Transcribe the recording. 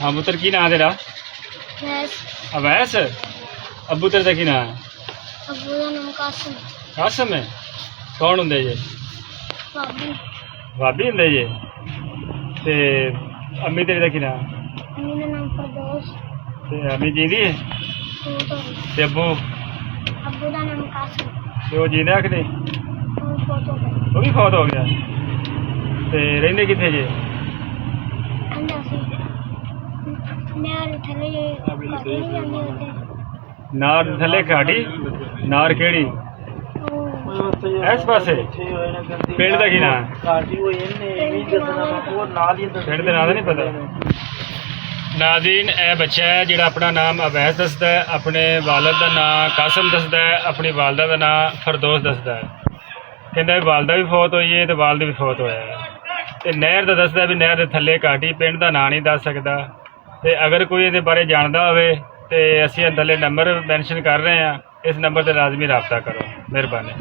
हाँ पुत्र की नाम तेरा? अवैस। अबू तेरे की नाम? अबू दा नाम कासिम। कासिम है। कौन होंगे जे? भाभी। भाभी होंगे जे। ते अम्मी तेरी दा की नाम? अम्मी दा नाम फरदौस। ते अम्मी जींदी है? ते अबू? अबू दा नाम कासिम। ते वो जींदा कि नहीं? वो भी फौत हो गया। ते रहंदे कित्थे जे? नार थले घाटी? नार केड़ी? इस पासे? पिंड दा की नाम? पिंड दे नाम दा नहीं पता। नाज़रीन, यह बच्चा है जिहड़ा अपना नाम अवैस दसदा है, अपने वालिद का नाम कासिम दसदा है, अपनी वालदा का नाम फरदौस दसदा है। कहता है वालदा भी फौत हुई है तो वालद भी फौत होया है। ते नहर का दसदा भी नहर के थले घाटी, पिंड का नाम नहीं दस सकता। तो अगर कोई ये बारे जानता हो तो असी थले नंबर मैंशन कर रहे हैं, इस नंबर से लाजमी रबता करो। मेहरबानी।